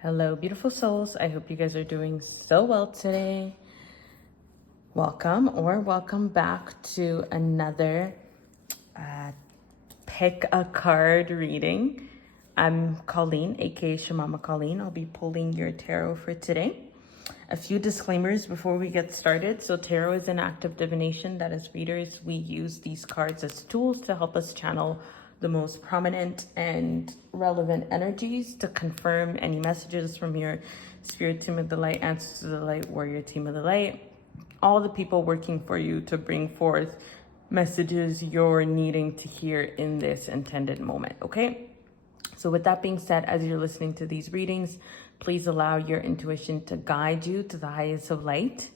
Hello, beautiful souls. I hope you guys are doing so well today. Welcome back to another pick a card reading. I'm Coline, aka Shamama Coline. I'll be pulling your tarot for today. A few disclaimers before we get started. So tarot is an act of divination that as readers, we use these cards as tools to help us channel the most prominent and relevant energies to confirm any messages from your spirit team of the light, answers to the light, warrior team of the light, all the people working for you to bring forth messages you're needing to hear in this intended moment, okay? So with that being said, as you're listening to these readings, please allow your intuition to guide you to the highest of light,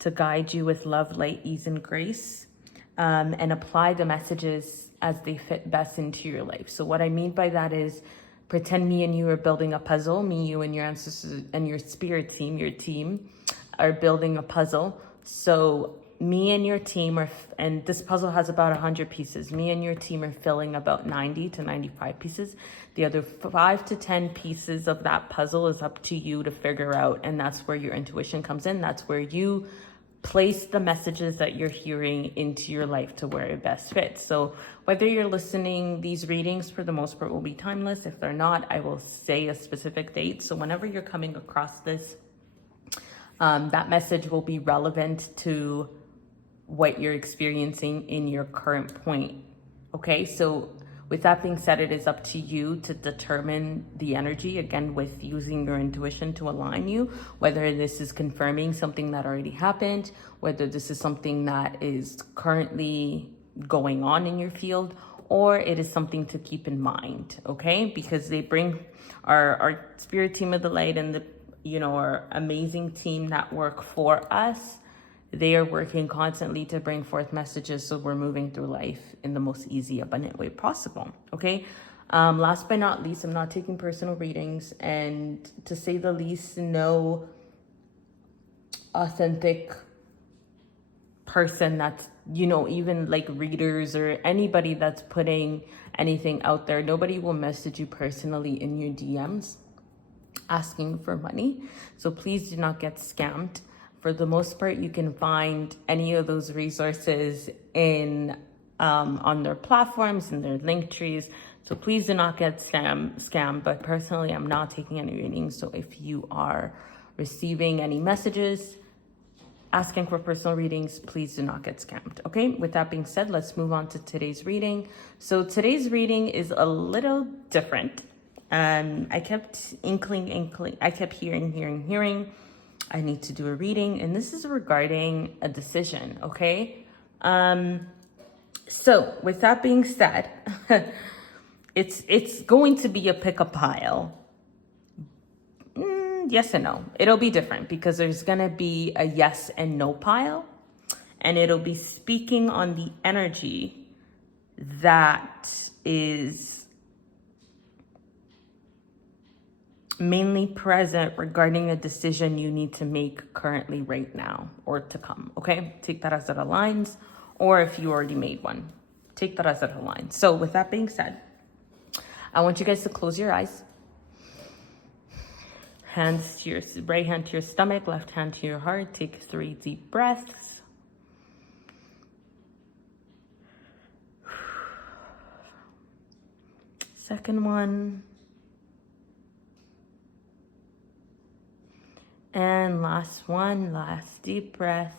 to guide you with love, light, ease, and grace, and apply the messages as they fit best into your life. So what I mean by that is pretend me and you are building a puzzle. Me, you, and your ancestors and your spirit team, your team, are building a puzzle. So me and your team are, and this puzzle has about 100 pieces. Me and your team are filling about 90 to 95 pieces. The other 5 to 10 pieces of that puzzle is up to you to figure out. And that's where your intuition comes in. That's where you place the messages that you're hearing into your life to where it best fits. So whether you're listening, these readings for the most part will be timeless. If they're not, I will say a specific date. So whenever you're coming across this, that message will be relevant to what you're experiencing in your current point. Okay, so with that being said, it is up to you to determine the energy, again, with using your intuition to align you, whether this is confirming something that already happened, whether this is something that is currently going on in your field, or it is something to keep in mind, okay? Because they bring our spirit team of the light and our amazing team that work for us. They are working constantly to bring forth messages so we're moving through life in the most easy, abundant way possible, okay? Last but not least, I'm not taking personal readings, and to say the least, no authentic person that's, even like readers or anybody that's putting anything out there, nobody will message you personally in your DMs asking for money. So please do not get scammed. For the most part, you can find any of those resources in on their platforms and their link trees. So please do not get scammed. But personally, I'm not taking any readings. So if you are receiving any messages asking for personal readings, please do not get scammed. Okay, with that being said, let's move on to today's reading. So today's reading is a little different. I kept I kept hearing. I need to do a reading, and this is regarding a decision, okay? So with that being said, it's going to be a pick a pile. Yes and no. It'll be different because there's gonna be a yes and no pile, and it'll be speaking on the energy that is mainly present regarding a decision you need to make currently right now or to come, okay? Take that as it aligns, or if you already made one, take that as it aligns. So with that being said, I want you guys to close your eyes. Hands to your right hand to your stomach, left hand to your heart. Take 3 deep breaths. Second one. And last one, last deep breath.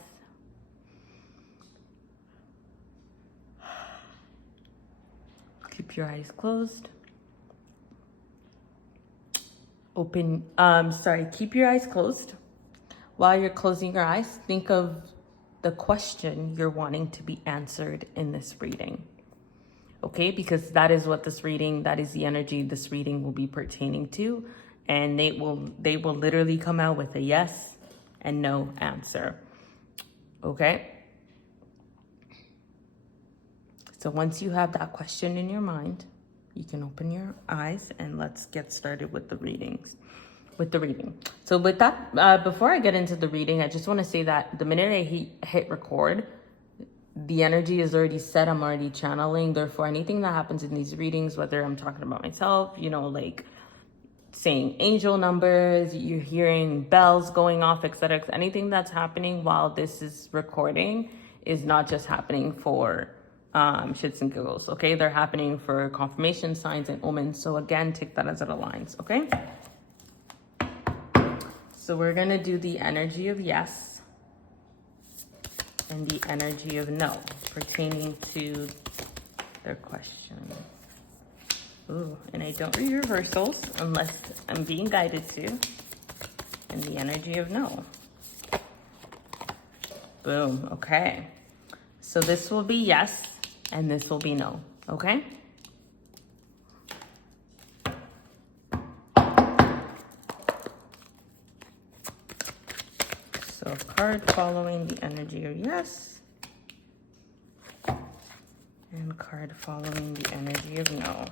Keep your eyes closed. Keep your eyes closed. While you're closing your eyes, think of the question you're wanting to be answered in this reading. Okay, because that is what that is the energy this reading will be pertaining to. And they will literally come out with a yes and no answer. Okay? So once you have that question in your mind, you can open your eyes and let's get started with the reading. So with that, before I get into the reading, I just want to say that the minute I hit record, the energy is already set. I'm already channeling. Therefore, anything that happens in these readings, whether I'm talking about myself, saying angel numbers, you're hearing bells going off, etc. Anything that's happening while this is recording is not just happening for shits and giggles, okay? They're happening for confirmation, signs, and omens. So again, take that as it aligns, okay? So we're gonna do the energy of yes and the energy of no pertaining to their question. Ooh, and I don't read reversals unless I'm being guided to. And the energy of no. Boom, okay. So this will be yes, and this will be no, okay? So a card following the energy of yes, and a card following the energy of no.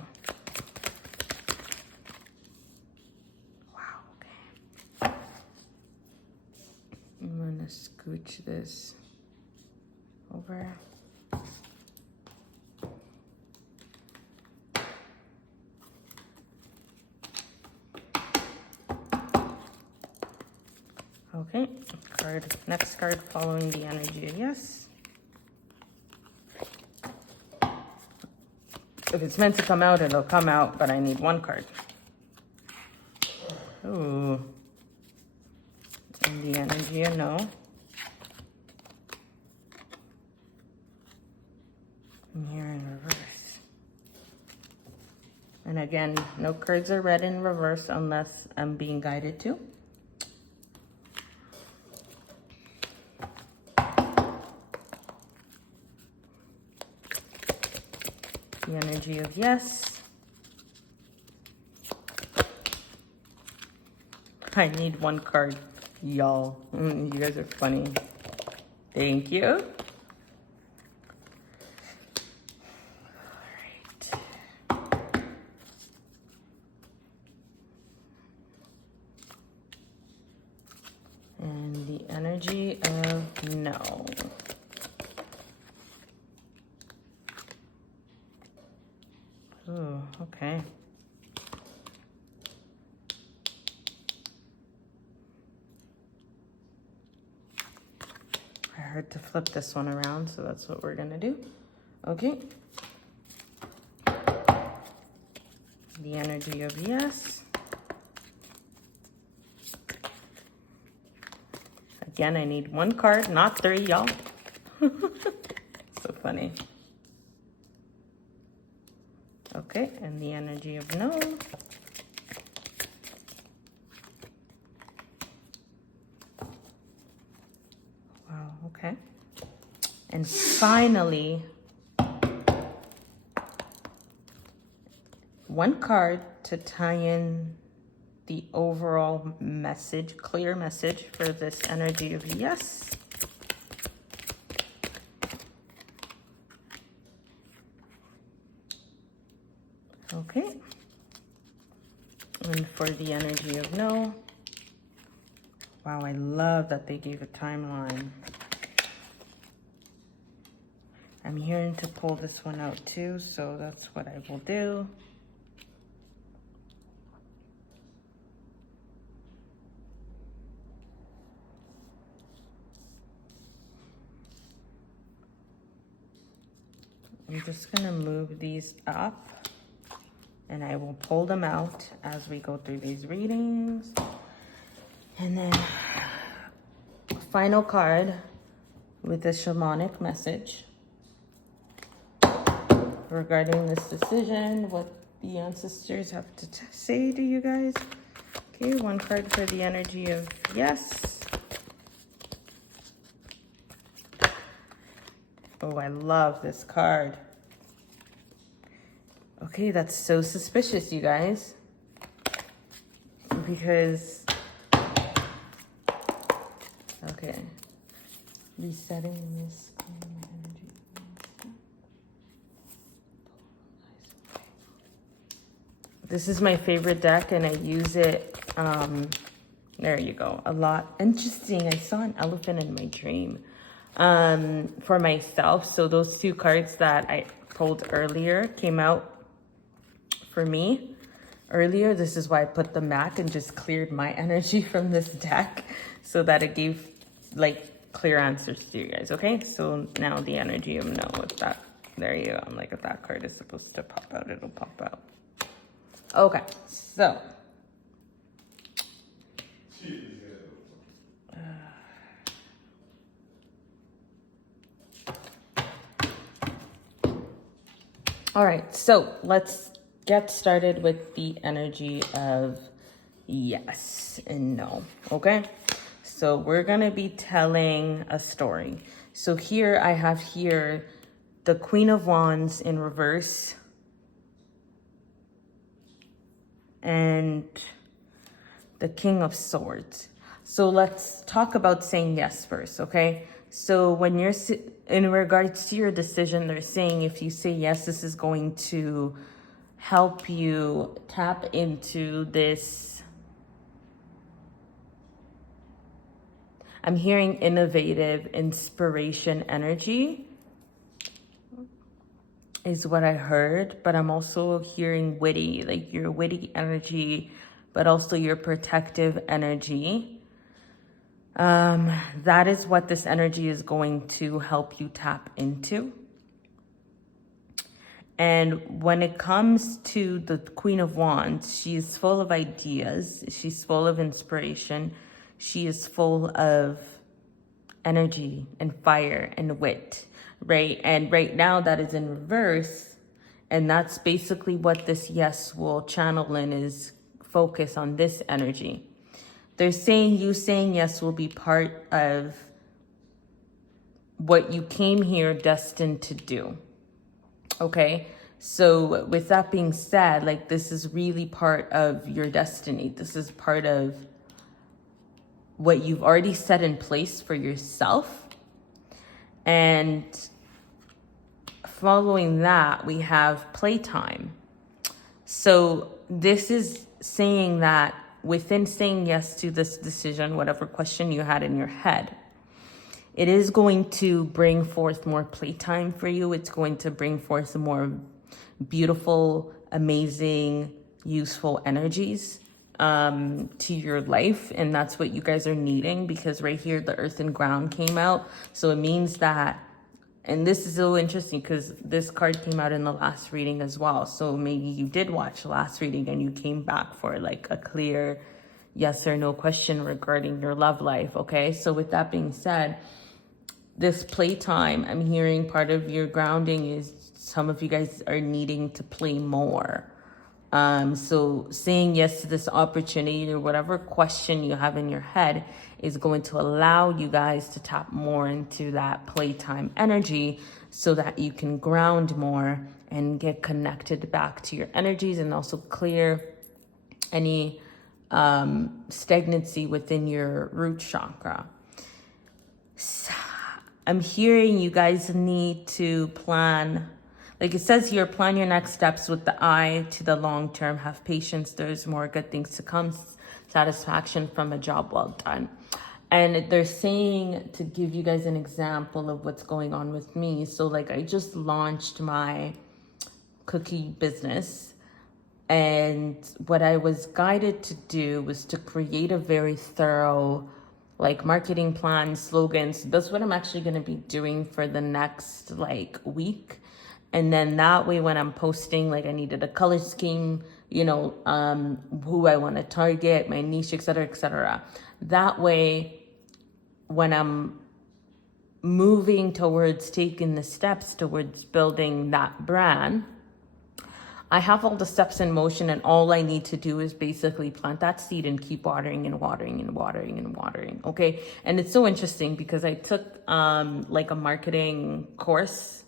I'm gonna scooch this over. Okay, next card following the energy of yes. If it's meant to come out, it'll come out, but I need one card. Ooh. And the energy of no. I'm here in reverse. And again, no cards are read in reverse unless I'm being guided to. The energy of yes. I need one card, y'all. You guys are funny. Thank you. All right. And the energy of no. Ooh, okay. I heard to flip this one around, so that's what we're gonna do. Okay. The energy of yes. Again, I need one card, not three, y'all. So funny. Okay, and the energy of no. Wow, okay. And finally, one card to tie in the overall message, clear message for this energy of yes. Okay. And for the energy of no. Wow, I love that they gave a timeline. I'm hearing to pull this one out too, so that's what I will do. I'm just gonna move these up and I will pull them out as we go through these readings. And then final card with a shamanic message regarding this decision, what the ancestors have to say to you guys. Okay, one card for the energy of yes. Oh, I love this card. Okay, that's so suspicious, you guys. Because, okay, resetting this energy. This is my favorite deck and I use it, there you go, a lot. Interesting, I saw an elephant in my dream for myself. So those two cards that I pulled earlier came out for me. earlier. This is why I put the Mac and just cleared my energy from this deck so that it gave like clear answers to you guys. Okay, so now the energy of no, if that, there you go. I'm like, if that card is supposed to pop out, it'll pop out. Okay, so all right, so let's get started with the energy of yes and no. Okay, so we're gonna be telling a story. So here I have here the Queen of Wands in reverse and the King of Swords. So let's talk about saying yes first, okay? So when you're in regards to your decision, they're saying if you say yes, this is going to help you tap into this. I'm hearing innovative inspiration energy is what I heard, but I'm also hearing witty, like your witty energy, but also your protective energy. That is what this energy is going to help you tap into. And when it comes to the Queen of Wands, she is full of ideas. She's full of inspiration. She is full of energy and fire and wit, right? And right now that is in reverse. And that's basically what this yes will channel in, is focus on this energy. They're saying you saying yes will be part of what you came here destined to do. Okay, so with that being said, like this is really part of your destiny. This is part of what you've already set in place for yourself. And following that, we have playtime. So this is saying that within saying yes to this decision, whatever question you had in your head, it is going to bring forth more playtime for you. It's going to bring forth more beautiful, amazing, useful energies to your life. And that's what you guys are needing, because right here, the earth and ground came out. So it means that, and this is so interesting because this card came out in the last reading as well. So maybe you did watch the last reading and you came back for like a clear yes or no question regarding your love life. Okay. So with that being said, this playtime, I'm hearing part of your grounding is some of you guys are needing to play more. So saying yes to this opportunity or whatever question you have in your head is going to allow you guys to tap more into that playtime energy so that you can ground more and get connected back to your energies, and also clear any stagnancy within your root chakra. So I'm hearing you guys need to plan. Like it says here, plan your next steps with the eye to the long term. Have patience. There's more good things to come. Satisfaction from a job well done. And they're saying to give you guys an example of what's going on with me. So like I just launched my cookie business. And what I was guided to do was to create a very thorough like marketing plan, slogans. That's what I'm actually going to be doing for the next like week. And then that way, when I'm posting, like I needed a color scheme, you know, who I want to target, my niche, et cetera, et cetera. That way, when I'm moving towards taking the steps towards building that brand, I have all the steps in motion, and all I need to do is basically plant that seed and keep watering and watering and watering and watering. Okay. And it's so interesting because I took like a marketing course,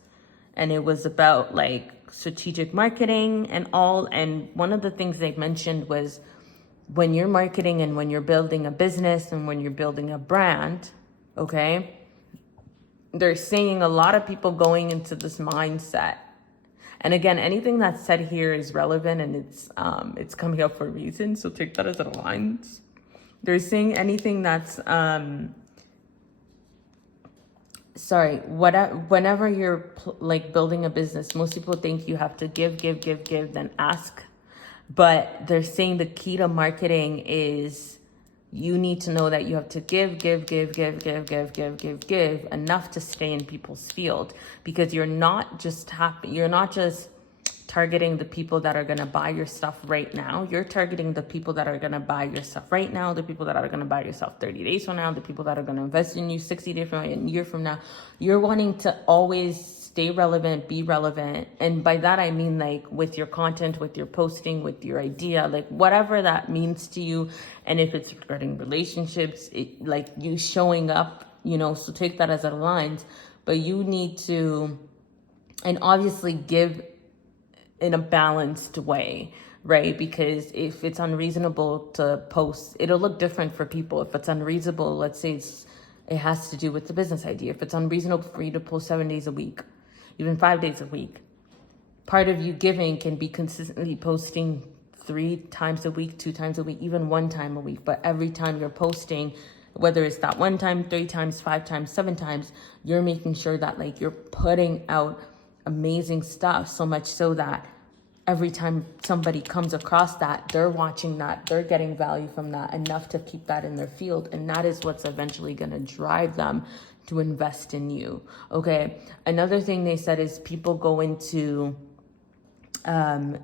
and it was about like strategic marketing and all. And one of the things they mentioned was when you're marketing and when you're building a business and when you're building a brand, okay, they're seeing a lot of people going into this mindset. And again, anything that's said here is relevant, and it's coming up for a reason. So take that as it aligns. They're saying anything that's, whenever you're like building a business, most people think you have to give, then ask. But they're saying the key to marketing is you need to know that you have to give enough to stay in people's field, because you're not just targeting the people that are going to buy your stuff right now. You're targeting the people that are going to buy your stuff right now, the people that are going to buy your stuff 30 days from now, the people that are going to invest in you 60 days from now, a year from now. You're wanting to always stay relevant, be relevant. And by that, I mean like with your content, with your posting, with your idea, like whatever that means to you. And if it's regarding relationships, like you showing up, so take that as it aligns. But you need to, and obviously give in a balanced way, right? Because if it's unreasonable to post, it'll look different for people. If it's unreasonable, let's say it has to do with the business idea. If it's unreasonable for you to post 7 days a week, even 5 days a week, part of you giving can be consistently posting 3 times a week, 2 times a week, even 1 time a week. But every time you're posting, whether it's that 1 time, 3 times, 5 times, 7 times, you're making sure that like you're putting out amazing stuff, so much so that every time somebody comes across that, they're watching that, they're getting value from that enough to keep that in their field. And that is what's eventually going to drive them to invest in you. Okay. Another thing they said is people go into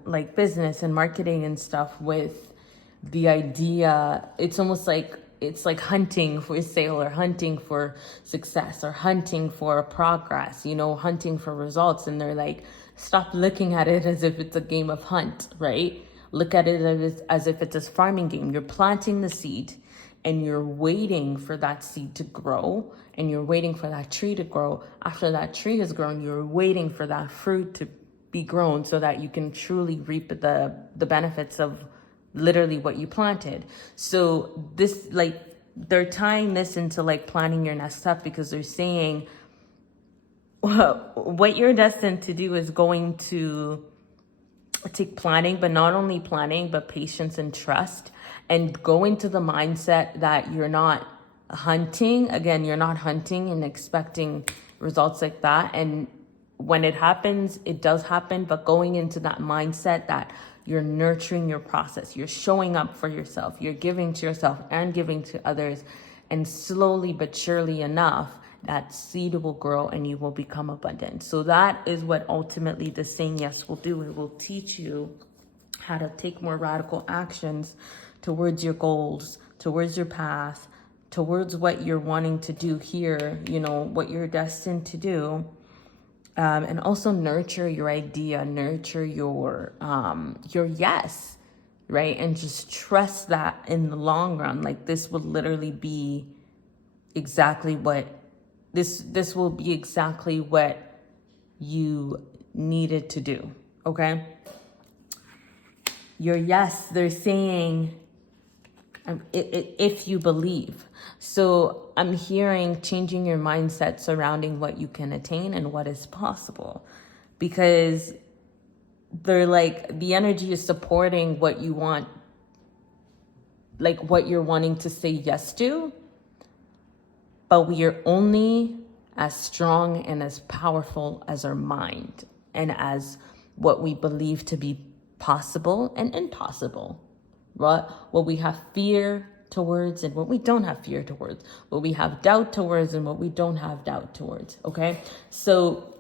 like business and marketing and stuff with the idea, it's almost like it's like hunting for sale or hunting for success or hunting for progress, hunting for results. And they're like, stop looking at it as if it's a game of hunt, right? Look at it as if it's a farming game. You're planting the seed and you're waiting for that seed to grow, and you're waiting for that tree to grow. After that tree has grown, you're waiting for that fruit to be grown so that you can truly reap the benefits of literally what you planted. So this, like, they're tying this into like planning your next step, because they're saying what you're destined to do is going to take planning, but not only planning, but patience and trust, and go into the mindset that you're not hunting. Again, you're not hunting and expecting results like that. And when it happens, it does happen, but going into that mindset that you're nurturing your process, you're showing up for yourself, you're giving to yourself and giving to others, and slowly but surely enough, that seed will grow and you will become abundant. So that is what ultimately the saying yes will do. It will teach you how to take more radical actions towards your goals, towards your path, towards what you're wanting to do here, what you're destined to do. And also nurture your idea, nurture your yes, right? And just trust that in the long run, like this will literally be exactly what this will be exactly what you needed to do. Okay. Your yes, they're saying if you believe. So I'm hearing changing your mindset surrounding what you can attain and what is possible, because they're like, the energy is supporting what you want, like what you're wanting to say yes to. But we are only as strong and as powerful as our mind and as what we believe to be possible and impossible. Right? What we have fear towards and what we don't have fear towards. What we have doubt towards and what we don't have doubt towards. Okay? So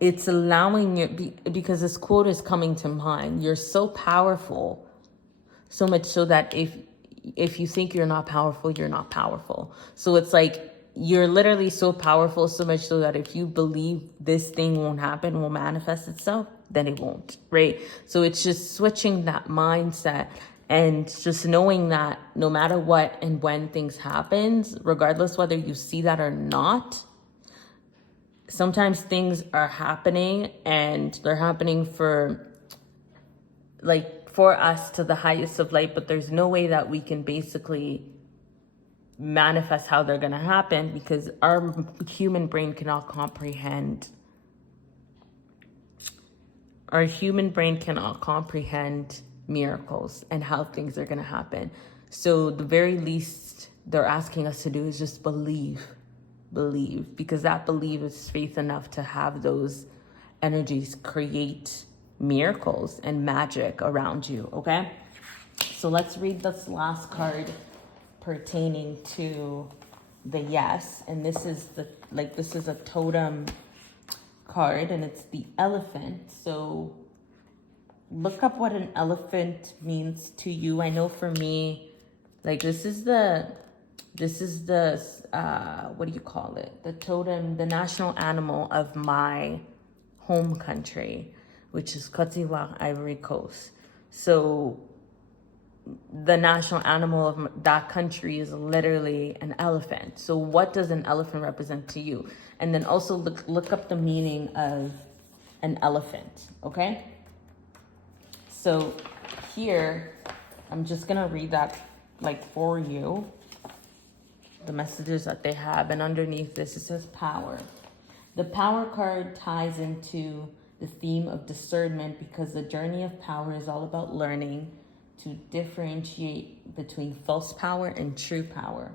it's allowing you, because this quote is coming to mind, you're so powerful, so much so that if you think you're not powerful, you're not powerful. So it's like you're literally so powerful, so much so that if you believe this thing won't happen, won't manifest itself, then it won't, right? So it's just switching that mindset and just knowing that no matter what and when things happen, regardless whether you see that or not, sometimes things are happening and they're happening for us to the highest of light, but there's no way that we can basically manifest how they're going to happen, because our human brain cannot comprehend. Our human brain cannot comprehend miracles and how things are going to happen. So the very least they're asking us to do is just believe, because that belief is faith enough to have those energies create miracles and magic around you, okay? So let's read this last card pertaining to the yes. And this is this is a totem card, and it's the elephant. So look up what an elephant means to you. I know for me, like this is the what do you call it? The totem, the national animal of my home country, which is Cote d'Ivoire, Ivory Coast. So the national animal of that country is literally an elephant. So what does an elephant represent to you? And then also look up the meaning of an elephant, okay? So here, I'm just gonna read that for you, the messages that they have. And underneath this, it says power. The power card ties into the theme of discernment, because the journey of power is all about learning to differentiate between false power and true power.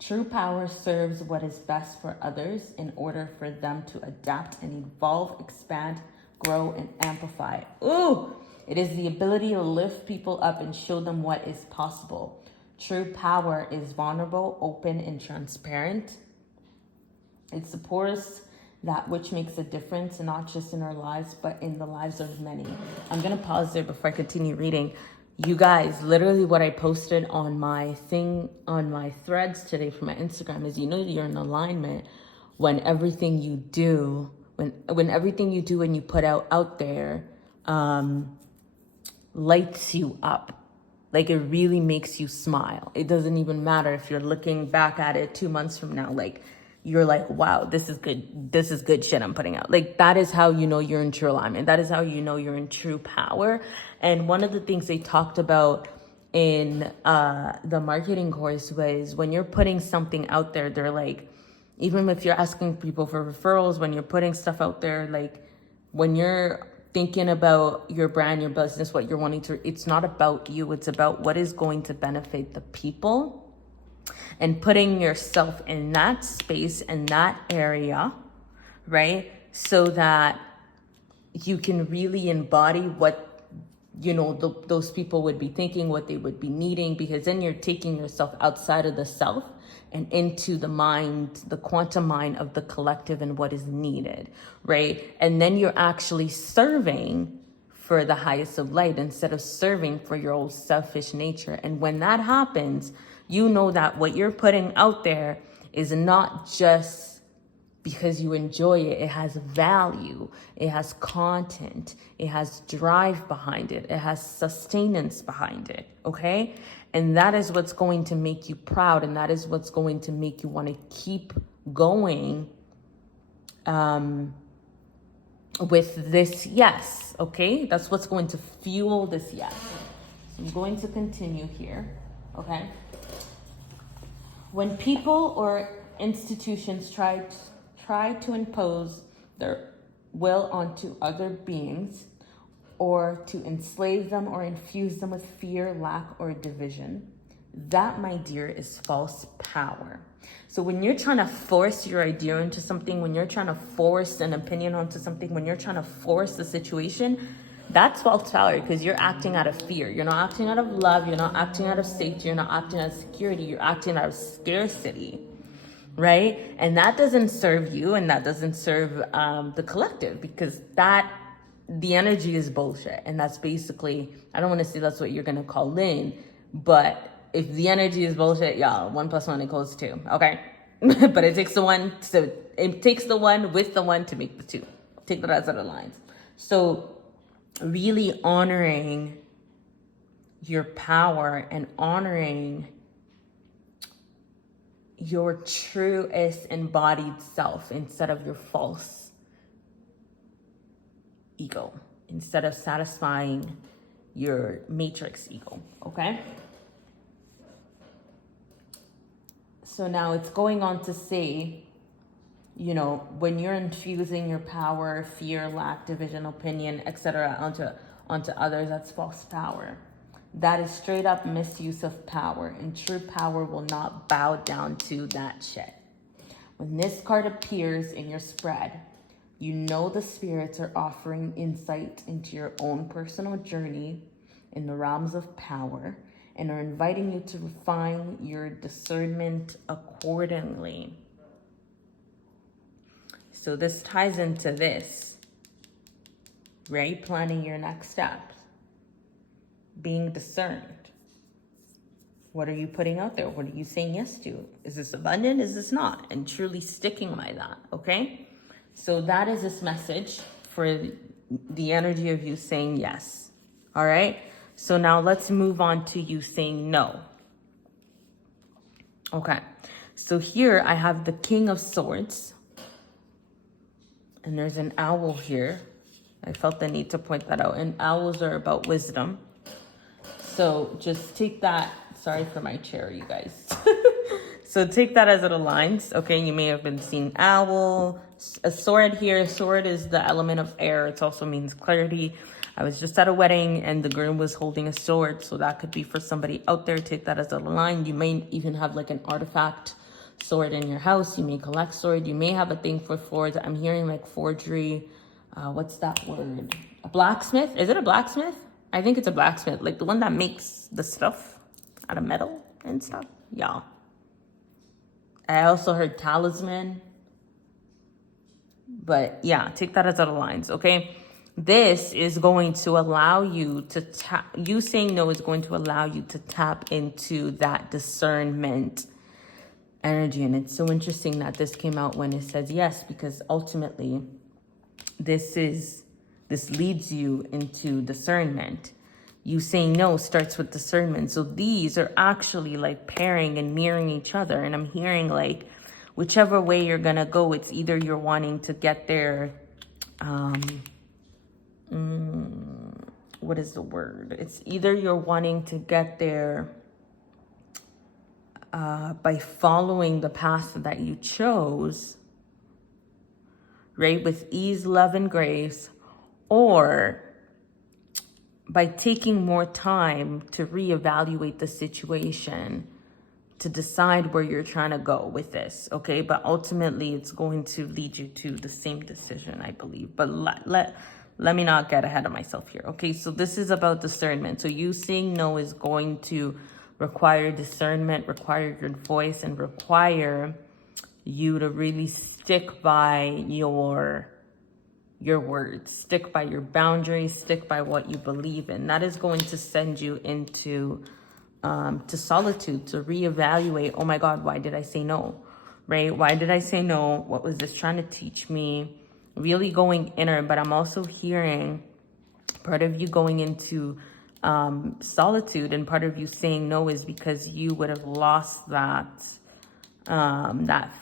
True power serves what is best for others in order for them to adapt and evolve, expand, grow, and amplify. Ooh! It is the ability to lift people up and show them what is possible. True power is vulnerable, open, and transparent. It supports that which makes a difference, not just in our lives, but in the lives of many. I'm going to pause there before I continue reading. You guys, literally what I posted on my threads today for my Instagram is, you're in alignment when everything you do, when everything you do and you put out there, lights you up. Like, it really makes you smile. It doesn't even matter if you're looking back at it 2 months from now, you're like, wow, this is good shit I'm putting out. That is how you know you're in true alignment. That is how you know you're in true power. And one of the things they talked about in the marketing course was, when you're putting something out there, they're like, even if you're asking people for referrals, when you're putting stuff out there, when you're thinking about your brand, your business, what you're wanting to, it's not about you. It's about what is going to benefit the people. And putting yourself in that space, in that area, right? So that you can really embody what, those people would be thinking, what they would be needing, because then you're taking yourself outside of the self and into the mind, the quantum mind of the collective and what is needed, right? And then you're actually serving for the highest of light instead of serving for your old selfish nature. And when that happens, you know that what you're putting out there is not just because you enjoy it. It has value. It has content. It has drive behind it. It has sustenance behind it, okay? And that is what's going to make you proud. And that is what's going to make you want to keep going with this yes, okay? That's what's going to fuel this yes. So I'm going to continue here, okay? When people or institutions try to impose their will onto other beings, or to enslave them or infuse them with fear, lack, or division, that, my dear, is false power. So when you're trying to force your idea into something, when you're trying to force an opinion onto something, when you're trying to force the situation, that's false power, because you're acting out of fear. You're not acting out of love. You're not acting out of safety. You're not acting out of security. You're acting out of scarcity, right? And that doesn't serve you, and that doesn't serve the collective, because the energy is bullshit. And that's basically, I don't want to say that's what you're going to call in, but if the energy is bullshit, y'all, 1 + 1 = 2, okay? But it takes the one with the one to make the two. Take the rest of the lines. So really honoring your power and honoring your truest embodied self instead of your false ego, instead of satisfying your matrix ego, okay? So now it's going on to say, when you're infusing your power, fear, lack, division, opinion, etc. onto others, that's false power. That is straight up misuse of power, and true power will not bow down to that shit. When this card appears in your spread, You know the spirits are offering insight into your own personal journey in the realms of power and are inviting you to refine your discernment accordingly. So this ties into this, right? Planning your next steps, being discerned. What are you putting out there? What are you saying yes to? Is this abundant? Is this not? And truly sticking by that, okay? So that is this message for the energy of you saying yes, all right? So now let's move on to you saying no. Okay, so here I have the King of Swords. And there's an owl here. I felt the need to point that out. And owls are about wisdom. So just take that. Sorry for my chair, you guys. So take that as it aligns. Okay, you may have been seeing owl, a sword here. A sword is the element of air. It also means clarity. I was just at a wedding and the groom was holding a sword. So that could be for somebody out there. Take that as it aligns. You may even have like an artifact sword in your house. You may collect sword. You may have a thing for swords. I'm hearing like forgery. What's that word? A blacksmith? Is it a blacksmith? I think it's a blacksmith, like the one that makes the stuff out of metal and stuff. Yeah. I also heard talisman. But yeah, take that as it aligns, okay? This is going to allow you to tap, you saying no is going to allow you to tap into that discernment energy. And it's so interesting that this came out when it says yes, because ultimately this leads you into discernment. You saying no starts with discernment. So these are actually like pairing and mirroring each other. And I'm hearing like whichever way you're gonna go, it's either you're wanting to get there, what is the word? It's either you're wanting to get there by following the path that you chose, right, with ease, love, and grace, or by taking more time to reevaluate the situation to decide where you're trying to go with this, okay? But ultimately, it's going to lead you to the same decision, I believe. But let me not get ahead of myself here, okay? So this is about discernment. So you saying no is going to require discernment, require your voice, and require you to really stick by your words, stick by your boundaries, stick by what you believe in. That is going to send you into to solitude, to reevaluate. Oh my God, why did I say no? Right? Why did I say no? What was this trying to teach me? Really going inner. But I'm also hearing part of you going into solitude, and part of you saying no is because you would have lost that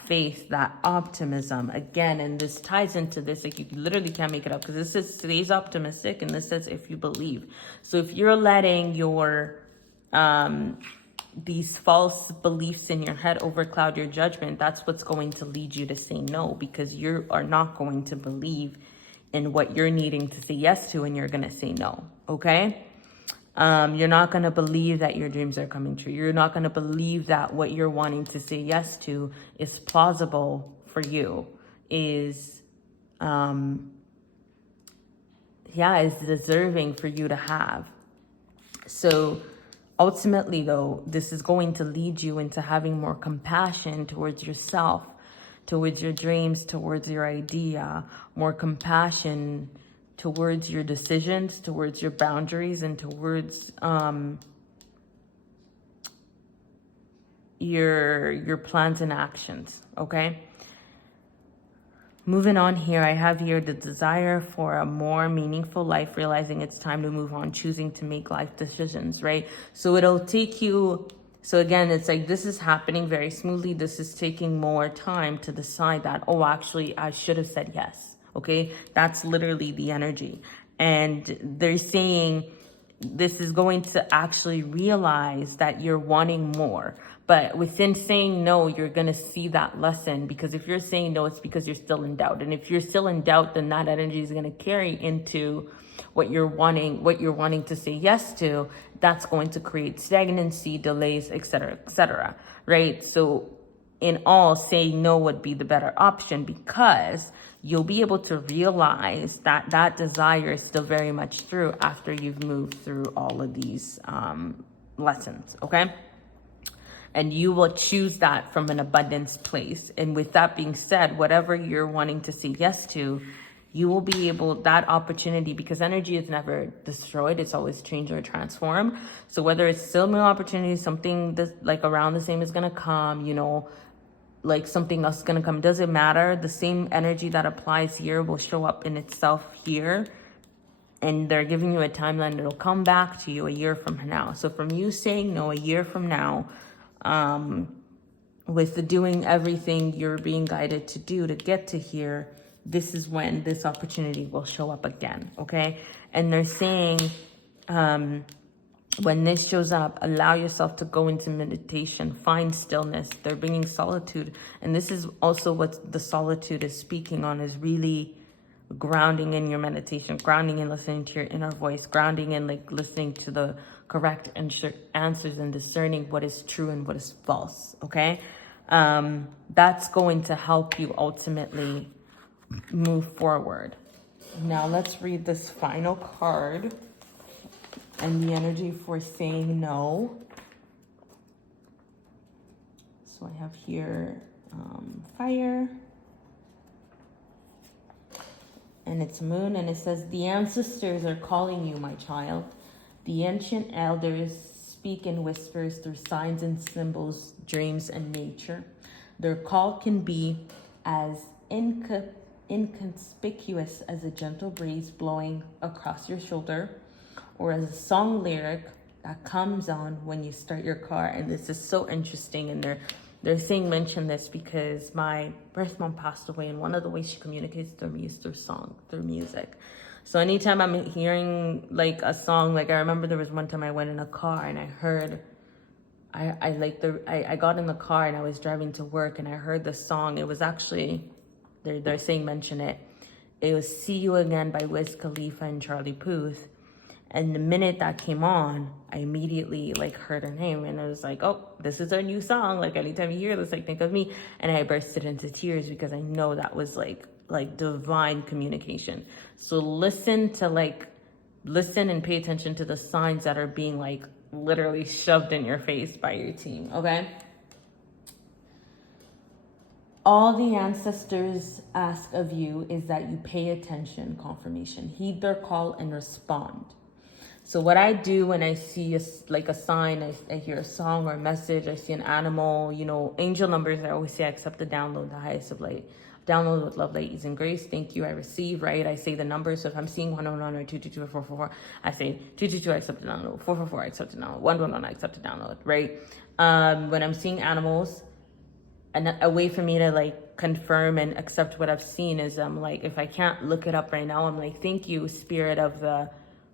faith, that optimism again. And this ties into this, like you literally can't make it up, because this says today's optimistic and this says if you believe. So if you're letting your these false beliefs in your head overcloud your judgment, that's what's going to lead you to say no, because you are not going to believe in what you're needing to say yes to, and you're going to say no, okay? You're not going to believe that your dreams are coming true. You're not going to believe that what you're wanting to say yes to is plausible for you, is deserving for you to have. So ultimately, though, this is going to lead you into having more compassion towards yourself, towards your dreams, towards your idea, more compassion towards your decisions, towards your boundaries, and towards your plans and actions, okay? Moving on here, I have here the desire for a more meaningful life, realizing it's time to move on, choosing to make life decisions, right? So it'll take you, so again, it's like this is happening very smoothly. This is taking more time to decide that, oh, actually, I should have said yes, okay? That's literally the energy. And they're saying this is going to actually realize that you're wanting more. But within saying no, you're going to see that lesson, because if you're saying no, it's because you're still in doubt. And if you're still in doubt, then that energy is going to carry into what you're wanting to say yes to. That's going to create stagnancy, delays, etc., right? So in all, saying no would be the better option, because you'll be able to realize that that desire is still very much true after you've moved through all of these lessons, okay? And you will choose that from an abundance place. And with that being said, whatever you're wanting to say yes to, you will be able, that opportunity, because energy is never destroyed, it's always changed or transformed. So whether it's still new opportunity, something that like around the same is gonna come, you know, like something else is gonna come, doesn't matter. The same energy that applies here will show up in itself here. And they're giving you a timeline, it'll come back to you a year from now. So from you saying no a year from now, with the doing everything you're being guided to do to get to here, this is when this opportunity will show up again, okay? And they're saying, when this shows up, allow yourself to go into meditation, find stillness. They're bringing solitude. And this is also what the solitude is speaking on, is really grounding in your meditation, grounding in listening to your inner voice, grounding in like listening to the correct answers and discerning what is true and what is false, okay? That's going to help you ultimately move forward. Now let's read this final card and the energy for saying no. So I have here fire, and it's moon, and it says, the ancestors are calling you, my child. The ancient elders speak in whispers through signs and symbols, dreams, and nature. Their call can be as inconspicuous as a gentle breeze blowing across your shoulder, or as a song lyric that comes on when you start your car. And this is so interesting, and they're saying mention this because my birth mom passed away, and one of the ways she communicates through me is through song, through music. So anytime I'm hearing like a song, like I remember there was one time I went in a car and I heard, I got in the car and I was driving to work and I heard the song. It was actually, they're saying mention it. It was See You Again by Wiz Khalifa and Charlie Puth. And the minute that came on, I immediately like heard her name, and I was like, oh, this is our new song. Like anytime you hear this, like think of me. And I bursted into tears because I know that was like divine communication. So listen and pay attention to the signs that are being like literally shoved in your face by your team, okay? All the ancestors ask of you is that you pay attention, confirmation, heed their call and respond. So what I do when I see a sign, I hear a song or a message, I see an animal, you know, angel numbers, I always say, I accept the download, the highest of light. Download with love, light, ease, and grace. Thank you, I receive, right? I say the numbers. So if I'm seeing 111 or 222 or 444, I say 222, I accept the download. 444, I accept the download. 111, I accept the download, right? When I'm seeing animals, and a way for me to like confirm and accept what I've seen is I'm like, if I can't look it up right now, I'm like, thank you, spirit of the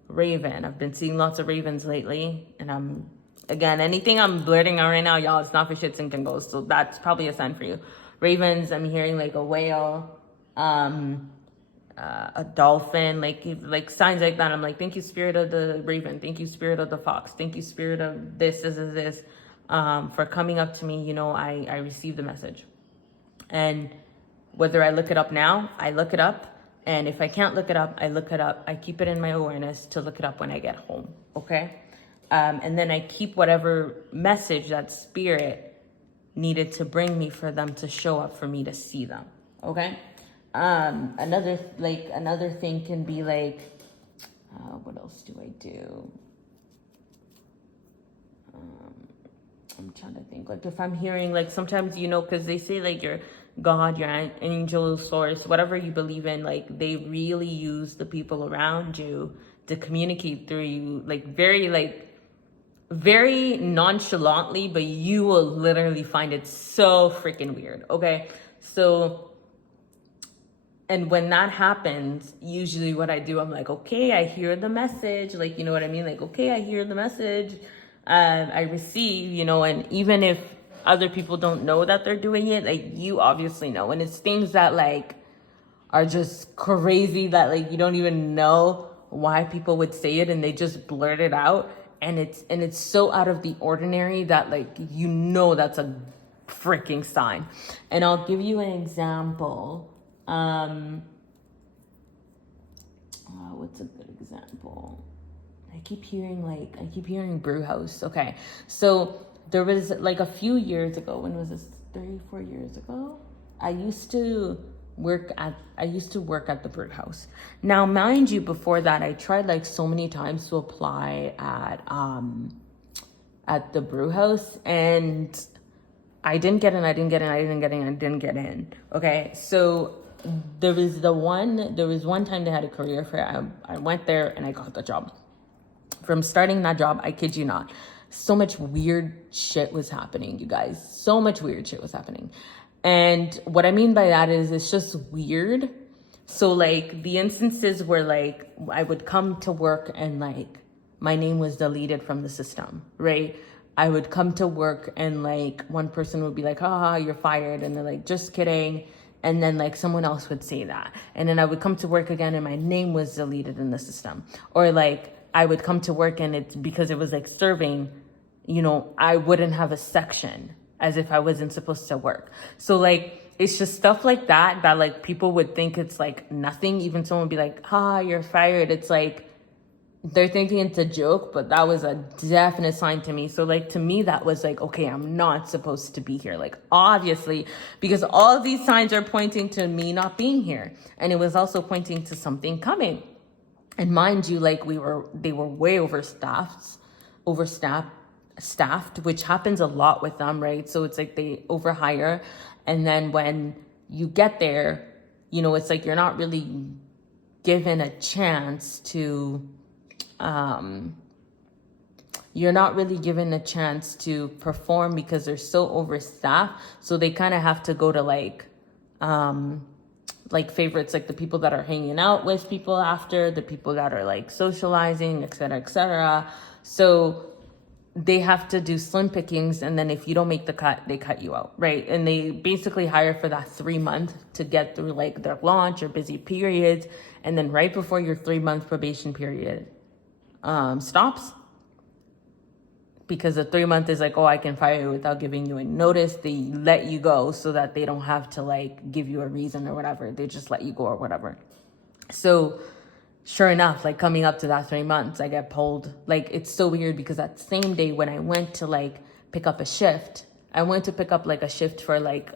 raven. I've been seeing lots of ravens lately, and again, anything I'm blurting out right now, y'all, it's not for shits and giggles, so that's probably a sign for you. Ravens, I'm hearing like a whale, a dolphin, like signs like that. I'm like, thank you, spirit of the raven. Thank you, spirit of the fox. Thank you, spirit of this, for coming up to me. You know, I received the message. And whether I look it up now, I look it up. And if I can't look it up, I look it up. I keep it in my awareness to look it up when I get home, okay? And then I keep whatever message that spirit needed to bring me for them to show up for me to see them, okay? Another thing can be like, what else do I do? I'm trying to think, like if I'm hearing, like sometimes, you know, because they say like your God, your angel, source, whatever you believe in, like they really use the people around you to communicate through you, very nonchalantly, but you will literally find it so freaking weird, okay? So, and when that happens, usually what I do, I'm like, okay, I hear the message, like, you know what I mean? Like, okay, I hear the message, I receive, you know, and even if other people don't know that they're doing it, like you obviously know, and it's things that like are just crazy that like you don't even know why people would say it and they just blurt it out. And it's so out of the ordinary that like, you know, that's a freaking sign. And I'll give you an example. What's a good example? I keep hearing brew house. Okay. So there was like a few years ago, when was this? 3-4 years ago? I used to work at the brew house. Now, mind you, before that, I tried like so many times to apply at the brew house, and I didn't get in. Okay. So there was one time they had a career fair. I went there and I got the job. From starting that job, I kid you not, so much weird shit was happening, you guys. So much weird shit was happening. And what I mean by that is it's just weird. So like the instances where like I would come to work and like my name was deleted from the system, right? I would come to work and like one person would be like, haha, you're fired. And they're like, just kidding. And then like someone else would say that. And then I would come to work again and my name was deleted in the system. Or like I would come to work and it's because it was like serving, you know, I wouldn't have a section as if I wasn't supposed to work. So like, it's just stuff like that like people would think it's like nothing. Even someone would be like, you're fired. It's like, they're thinking it's a joke, but that was a definite sign to me. So like, to me, that was like, okay, I'm not supposed to be here. Like, obviously, because all of these signs are pointing to me not being here. And it was also pointing to something coming. And mind you, like they were way overstaffed, which happens a lot with them, right? So it's like they overhire. And then when you get there, you know, it's like you're not really given a chance to perform because they're so overstaffed. So they kind of have to go to like favorites, like the people that are hanging out with people after, the people that are like socializing, et cetera, et cetera. So they have to do slim pickings. And then if you don't make the cut, they cut you out, right? And they basically hire for that 3 month to get through like their launch or busy periods. And then right before your 3-month probation period stops, because the 3 month is like, I can fire you without giving you a notice. They let you go so that they don't have to like give you a reason or whatever. They just let you go or whatever. So sure enough, like coming up to that 3 months, I get pulled. Like, it's so weird because that same day when I went to like pick up a shift, I went to pick up like a shift for like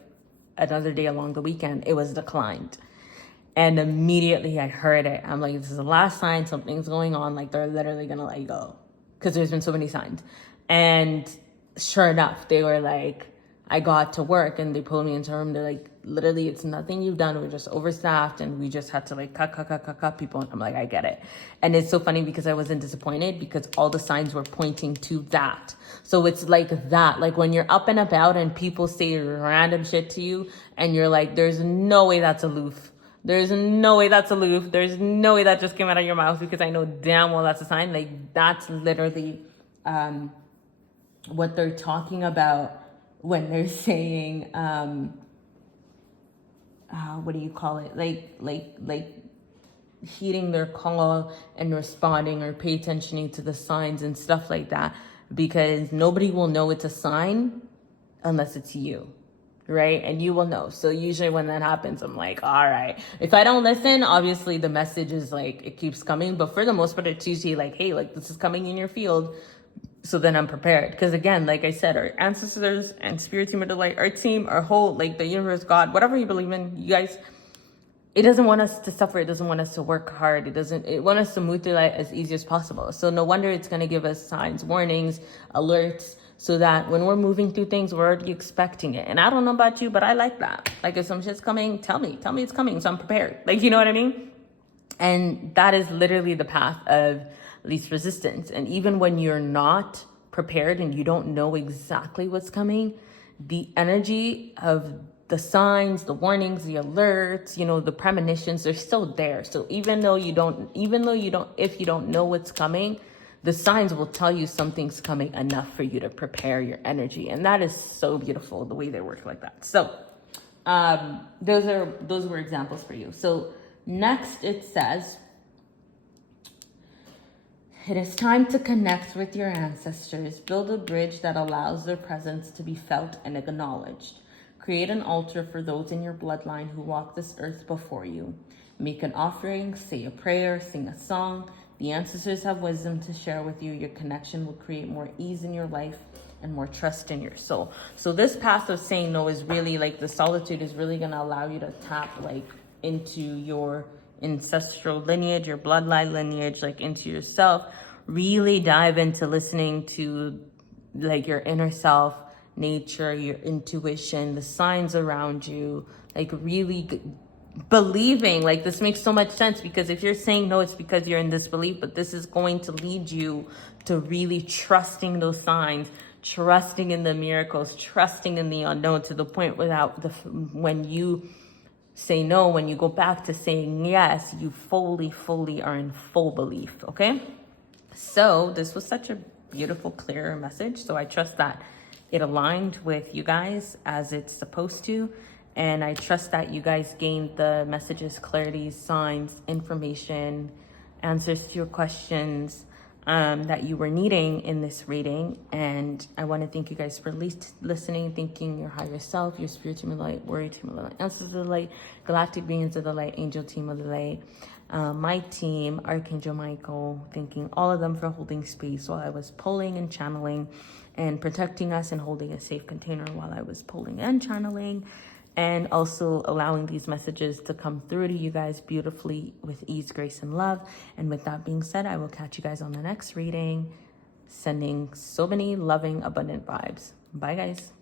another day along the weekend. It was declined. And immediately I heard it. I'm like, this is the last sign. Something's going on. Like, they're literally going to let you go. Because there's been so many signs. And sure enough, they were like, I got to work and they pulled me into a room. They're like, literally, it's nothing you've done. We're just overstaffed and we just had to like cut people. And I'm like, I get it. And it's so funny because I wasn't disappointed because all the signs were pointing to that. So it's like that, like when you're up and about and people say random shit to you and you're like, there's no way that's aloof. There's no way that's aloof. There's no way that just came out of your mouth because I know damn well that's a sign. Like, that's literally what they're talking about when they're saying, what do you call it? Like heeding their call and responding or pay attention to the signs and stuff like that, because nobody will know it's a sign unless it's you. Right? And you will know. So usually when that happens, I'm like, all right. If I don't listen, obviously the message is like, it keeps coming. But for the most part, it's usually like, hey, like this is coming in your field. So then I'm prepared. Because again, like I said, our ancestors and spirit team of the light, our team, our whole, like the universe, God, whatever you believe in, you guys, it doesn't want us to suffer. It doesn't want us to work hard. It wants us to move through life as easy as possible. So no wonder it's going to give us signs, warnings, alerts, so that when we're moving through things, we're already expecting it. And I don't know about you, but I like that. Like if some shit's coming, tell me it's coming. So I'm prepared. Like, you know what I mean? And that is literally the path of least resistance. And even when you're not prepared and you don't know exactly what's coming, the energy of the signs, the warnings, the alerts, you know, the premonitions, they're still there. So if you don't know what's coming, the signs will tell you something's coming enough for you to prepare your energy. And that is so beautiful, the way they work like that. So those were examples for you. So next it says, It is time to connect with your ancestors. Build a bridge that allows their presence to be felt and acknowledged. Create an altar for those in your bloodline who walk this earth before you. Make an offering, say a prayer, sing a song. The ancestors have wisdom to share with you. Your connection will create more ease in your life and more trust in your soul. So this path of saying no is really like, the solitude is really going to allow you to tap like into your ancestral lineage, your bloodline lineage, like into yourself. Really dive into listening to like your inner self, nature, your intuition, the signs around you, like really believing. Like, this makes so much sense, because if you're saying no, it's because you're in disbelief, but this is going to lead you to really trusting those signs, trusting in the miracles, trusting in the unknown, to the point when you say no, when you go back to saying yes, you fully are in full belief. Okay, so this was such a beautiful, clear message. So I trust that it aligned with you guys as it's supposed to. And I trust that you guys gained the messages, clarity, signs, information, answers to your questions that you were needing in this reading. And I want to thank you guys for listening, thanking your higher self, your spirit team of the light, warrior team of the light, ancestors of the light, galactic beings of the light, angel team of the light, my team, Archangel Michael, thanking all of them for holding space while I was pulling and channeling, and protecting us and holding a safe container while I was pulling and channeling, and also allowing these messages to come through to you guys beautifully with ease, grace, and love. And with that being said, I will catch you guys on the next reading, sending so many loving, abundant vibes. Bye, guys.